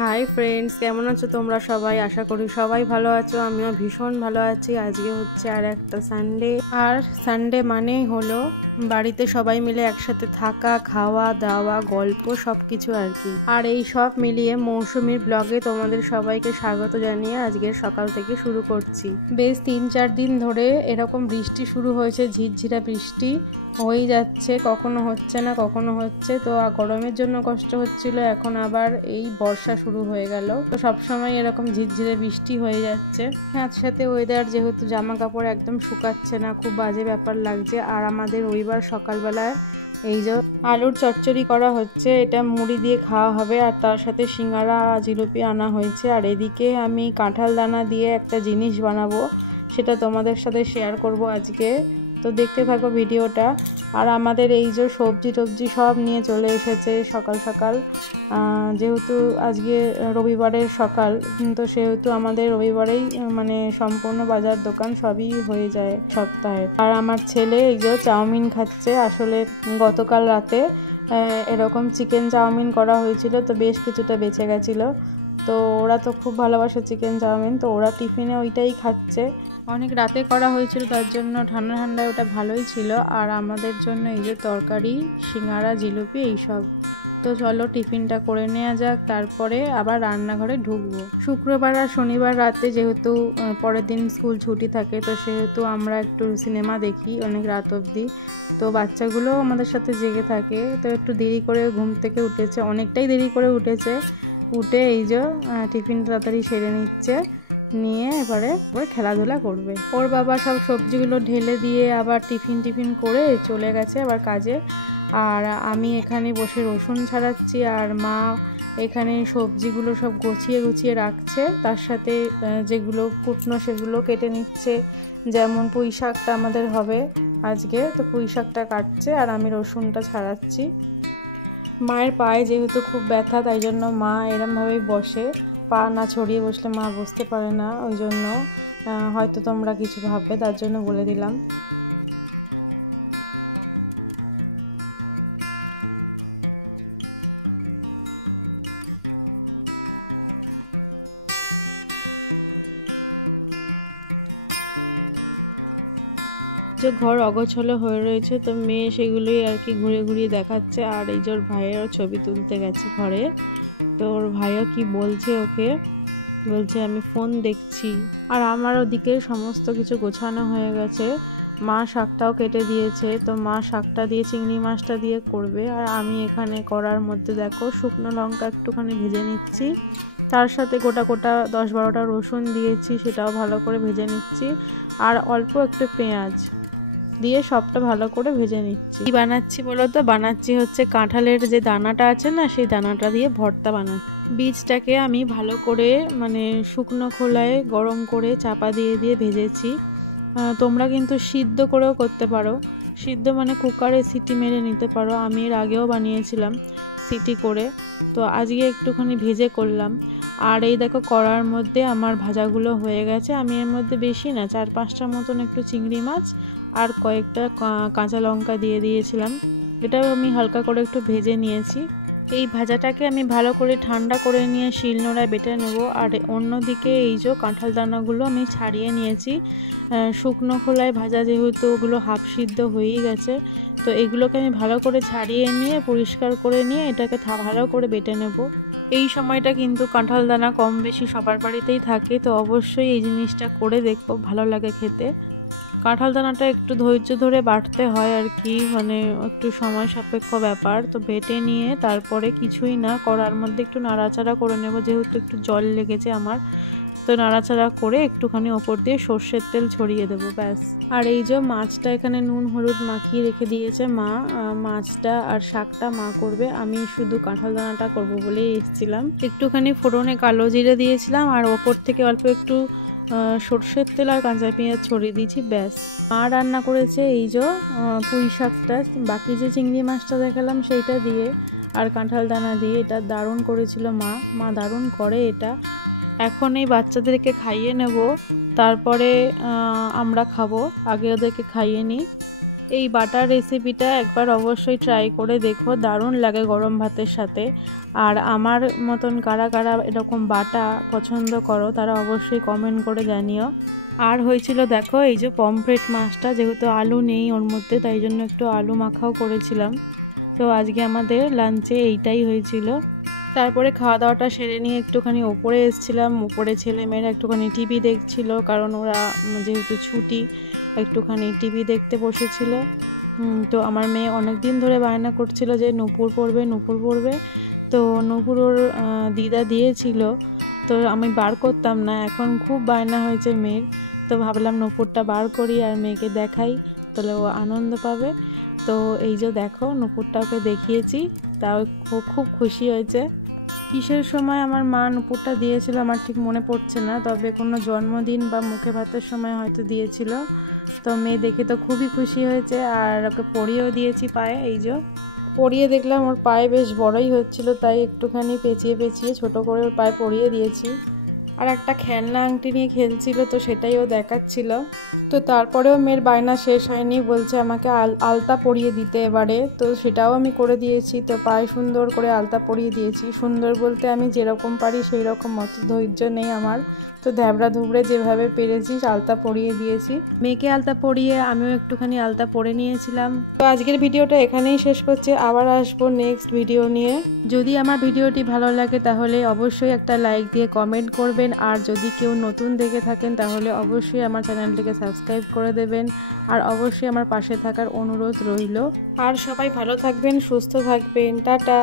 Hi friends, কেমন আছো তোমরা সবাই? আশা করি সবাই ভালো আছো। আমিও ভীষণ ভালো আছি। আজকে হচ্ছে আর একটা সানডে, আর সানডে মানেই হলো বাড়িতে সবাই মিলে একসাথে থাকা, খাওয়া দাওয়া, গল্প সব কিছু আর কি। আর এই সব মিলিয়ে মৌসুমীর ব্লগে তোমাদের সবাইকে স্বাগত জানিয়ে আজকের সকাল থেকে শুরু করছি। বেশ 3-4 দিন ধরে এরকম বৃষ্টি শুরু হয়েছে, ঝিরঝিরা বৃষ্টি হয়েই যাচ্ছে, কখনো হচ্ছে না কখনো হচ্ছে। তো গরমের জন্য কষ্ট হচ্ছিল, এখন আবার এই বর্ষা শুরু হয়ে গেল। তো সবসময় এরকম ঝিরঝিরে বৃষ্টি হয়ে যাচ্ছে, সাথে ওয়েদার যেহেতু জামা কাপড় একদম শুকাচ্ছে না, খুব বাজে ব্যাপার লাগছে। আর আমাদের রবিবার সকালবেলায় এই যে আলুর চচ্চড়ি করা হচ্ছে, এটা মুড়ি দিয়ে খাওয়া হবে, আর তার সাথে সিঙ্গারা জিলিপি আনা হয়েছে। আর এদিকে আমি কাঁঠাল দানা দিয়ে একটা জিনিস বানাবো, সেটা তোমাদের সাথে শেয়ার করব আজকে। তো দেখতে থাকো ভিডিওটা। আর আমাদের এই যে সবজি টবজি সব নিয়ে চলে এসেছে সকাল সকাল, যেহেতু আজকে রবিবারের সকাল, তো সেহেতু আমাদের রবিবারেই মানে সম্পূর্ণ বাজার দোকান সবই হয়ে যায় সপ্তাহে। আর আমার ছেলে এই যে চাউমিন খাচ্ছে। আসলে গতকাল রাতে এরকম চিকেন চাউমিন করা হয়েছিল, তো বেশ কিছুটা বেঁচে গেছিলো। তো ওরা তো খুব ভালোবাসে চিকেন চাউমিন, তো ওরা টিফিনে ওইটাই খাচ্ছে। অনেক রাতে করা হয়েছিল, তার জন্য ঠান্ডা ঠান্ডায় ওটা ভালোই ছিল। আর আমাদের জন্য এই যে তরকারি, সিঙ্গারা, জিলিপি এইসব। তো চলো টিফিনটা করে নেওয়া যাক, তারপরে আবার রান্নাঘরে ঢুকবো। শুক্রবার আর শনিবার রাতে যেহেতু পরের দিন স্কুল ছুটি থাকে, তো সেহেতু আমরা একটু সিনেমা দেখি অনেক রাত অবধি। তো বাচ্চাগুলো আমাদের সাথে জেগে থাকে, তো একটু দেরি করে ঘুম থেকে উঠেছে, অনেকটাই দেরি করে উঠেছে। উঠে এই যে টিফিনটা তাড়াতাড়ি সেরে নিচ্ছে, নিয়ে এবারে খেলাধুলা করবে। ওর বাবা সব সবজিগুলো ঢেলে দিয়ে আবার টিফিন করে চলে গেছে আবার কাজে। আর আমি এখানে বসে রসুন ছাড়াচ্ছি, আর মা এখানে সবজিগুলো সব গুছিয়ে রাখছে, তার সাথে যেগুলো কুটনো সেগুলো কেটে নিচ্ছে। যেমন পুঁই শাকটা আমাদের হবে আজকে, তো পুঁই শাকটা কাটছে আর আমি রসুনটা ছাড়াচ্ছি। মায়ের পায়ে যেহেতু খুব ব্যথা, তাই জন্য মা এরমভাবেই বসে, পা না ছড়িয়ে বসলে মা বসতে পারে না, ওই জন্য হয়তো তোমরা কিছু ভাববে, তার জন্য বলে দিলাম। যে ঘর অগোছালো হয়ে রয়েছে, তো মেয়ে সেগুলোই আর কি ঘুরিয়ে দেখাচ্ছে। আর এই যে ওর ভাইয়েরও ছবি তুলতে গেছে ঘরে, তো ওর ভাইও কি বলছে, ওকে বলছে আমি ফোন দেখছি। আর আমার ওদিকে সমস্ত কিছু গোছানো হয়ে গেছে, মা শাকটাও কেটে দিয়েছে। তো মা শাকটা দিয়ে চিংড়ি মাছটা দিয়ে করবে, আর আমি এখানে করার মধ্যে দেখো শুকনো লঙ্কা একটুখানি ভেজে নিচ্ছি, তার সাথে গোটা 10-12টা রসুন দিয়েছি, সেটাও ভালো করে ভেজে নিচ্ছি। আর অল্প একটু পেঁয়াজ দিয়ে সবটা ভালো করে ভেজে নিচ্ছি। কি বানাচ্ছি বলো তো? বানাচ্ছি হচ্ছে কাঁঠালের যে দানাটা আছে না, সেই দানাটা দিয়ে ভর্তা বানাচ্ছি। বীজটাকে আমি ভালো করে মানে শুকনো খোলায় গরম করে চাপা দিয়ে ভেজেছি। তোমরা কিন্তু সিদ্ধ করেও করতে পারো, সিদ্ধ মানে কুকারে সিটি মেরে নিতে পারো। আমি এর আগেও বানিয়েছিলাম সিটি করে, তো আজকে একটুখানি ভেজে করলাম। আর এই দেখো কড়ার মধ্যে আমার ভাজাগুলো হয়ে গেছে। আমি এর মধ্যে বেশি না 4-5টার মতন একটু চিংড়ি মাছ আর কয়েকটা কাঁচা লঙ্কা দিয়ে দিয়েছিলাম, এটাও আমি হালকা করে একটু ভেজে নিয়েছি। এই ভাজাটাকে আমি ভালো করে ঠান্ডা করে নিয়ে শিলনোড়ায় বেটে নেব। আর অন্যদিকে এই যে কাঁঠাল দানাগুলো আমি ছাড়িয়ে নিয়েছি, শুকনো খোলায় ভাজা যেহেতু ওগুলো হাফ সিদ্ধ হয়েই গেছে, তো এগুলোকে আমি ভালো করে ছাড়িয়ে নিয়ে পরিষ্কার করে নিয়ে এটাকে ভালো করে বেটে নেব। এই সময়টা কিন্তু কাঁঠাল দানা কম বেশি সবার বাড়িতেই থাকে, তো অবশ্যই এই জিনিসটা করে দেখো, ভালো লাগে খেতে। কাঁঠাল দানাটা একটু ধৈর্য ধরে বাটতে হয় আর কি, মানে একটু সময় সাপেক্ষ ব্যাপার। তো বেটে নিয়ে তারপরে কিছুই না, কড়ার মধ্যে একটু নাড়াচাড়া করে নেব, যেহেতু একটু জল লেগেছে আমার, তো নাড়াচাড়া করে একটুখানি ওপর দিয়ে সর্ষের তেল ছড়িয়ে দেবো, ব্যাস। আর এই যে মাছটা এখানে নুন হলুদ মাখিয়ে রেখে দিয়েছে মা, মাছটা আর শাকটা মা করবে, আমি শুধু কাঁঠাল দানাটা করবো বলেই এসেছিলাম। একটুখানি ফোড়নে কালো জিরে দিয়েছিলাম, আর ওপর থেকে অল্প একটু সর্ষের তেল আর কাঁচা পেঁয়াজ ছড়িয়ে দিয়েছি, ব্যাস। মা রান্না করেছে এই যে পুঁই শাকটা, বাকি যে চিংড়ি মাছটা দেখালাম সেইটা দিয়ে আর কাঁঠাল দানা দিয়ে, এটা দারুণ করেছিল মা দারুণ করে এটা। এখন এই বাচ্চাদেরকে খাইয়ে নেব, তারপরে আমরা খাবো, আগে ওদেরকে খাইয়ে নিই। এই বাটার রেসিপিটা একবার অবশ্যই ট্রাই করে দেখো, দারুণ লাগে গরম ভাতের সাথে। আর আমার মতন কারা কারা এরকম বাটা পছন্দ করো তারা অবশ্যই কমেন্ট করে জানিও। আর হয়েছিল দেখো এই যে পমফ্রেট মাছটা, যেহেতু আলু নেই ওর মধ্যে তাই জন্য একটু আলু মাখাও করেছিলাম। তো আজকে আমাদের লাঞ্চে এইটাই হয়েছিল। তারপরে খাওয়া দাওয়াটা সেরে নিয়ে একটুখানি ওপরে এসেছিলাম। ওপরে ছেলেমেয়েরা একটুখানি টিভি দেখছিল, কারণ ওরা যেহেতু ছুটি একটুখানি টিভি দেখতে বসেছিল। তো আমার মেয়ে অনেক দিন ধরে বায়না করছিল যে নূপুর পরবে নূপুর পরবে। তো নূপুর ওর দিদা দিয়েছিল, তো আমি বার করতাম না, এখন খুব বায়না হয়েছে মেয়ের। তো ভাবলাম নূপুরটা বার করি আর মেয়েকে দেখাই, তাহলে ও আনন্দ পাবে। তো এই যে দেখো নূপুরটা ওকে দেখিয়েছি, তাও ও খুব খুশি হয়েছে। কিসের সময় আমার মা নূপুরটা দিয়েছিল আমার ঠিক মনে পড়ছে না, তবে কোনো জন্মদিন বা মুখে ভাতের সময় হয়তো দিয়েছিল। তো মেয়ে দেখে তো খুবই খুশি হয়েছে, আর ওকে পরিয়েও দিয়েছি পায়ে। এই যে পরিয়ে দেখলাম ওর পায়ে বেশ বড়ই হচ্ছিল, তাই একটুখানি পেঁচিয়ে পেঁচিয়ে ছোট করে ওর পায়ে পরিয়ে দিয়েছি। আর একটা খেলনা আংটি নিয়ে খেলছিল, তো সেটাই ও দেখাচ্ছিল। তো তারপরেও মেয়ের বায়না শেষ হয়নি, বলছে আমাকে আলতা পরিয়ে দিতে এবারে। তো সেটাও আমি করে দিয়েছি। তো পায়ে সুন্দর করে আলতা পরিয়ে দিয়েছি। সুন্দর বলতে আমি যেরকম পারি সেই রকম অত ধৈর্য নেই আমার, তো ধ্যাবড়া ধুবড়ে যেভাবে পেরেছি আলতা পরিয়ে দিয়েছি। মেয়েকে আলতা পরিয়ে আমিও একটুখানি আলতা পরে নিয়েছিলাম। তো আজকের ভিডিওটা এখানেই শেষ করছি, আবার আসবো নেক্সট ভিডিও নিয়ে। যদি আমার ভিডিওটি ভালো লাগে তাহলে অবশ্যই একটা লাইক দিয়ে কমেন্ট করবেন, আর যদি কেউ নতুন দেখে থাকেন তাহলে অবশ্যই আমার চ্যানেলটিকে সাবস্ক্রাইব করে দেবেন, আর অবশ্যই আমার পাশে থাকার অনুরোধ রইল। আর সবাই ভালো থাকবেন, সুস্থ থাকবেন, টাটা।